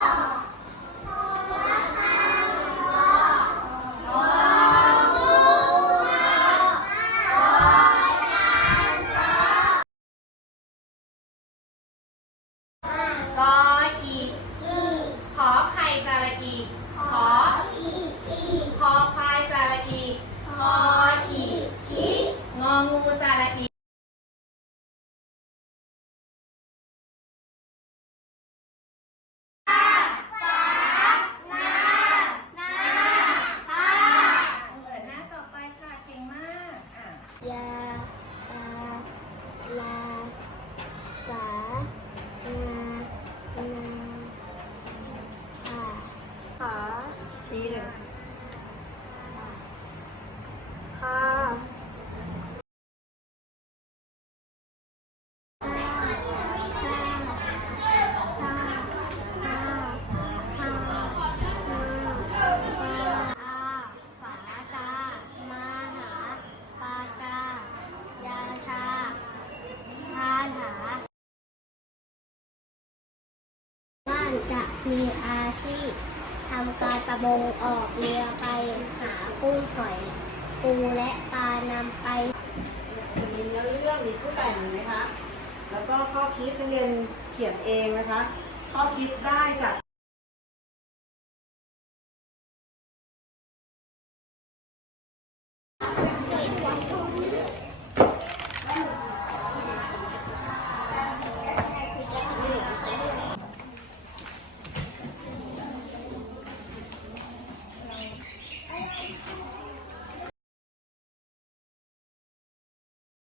Oh. 呀巴拉法那那啊啊，哈、 มีอาชีพทำการประมงออกเรือไปหากุ้งหอยปูและปลานำไปมีเนื้อเรื่องมีผู้แต่งนะคะ แล้วก็ข้อคิดนักเรียนเขียนเองนะคะ ข้อคิดได้จาก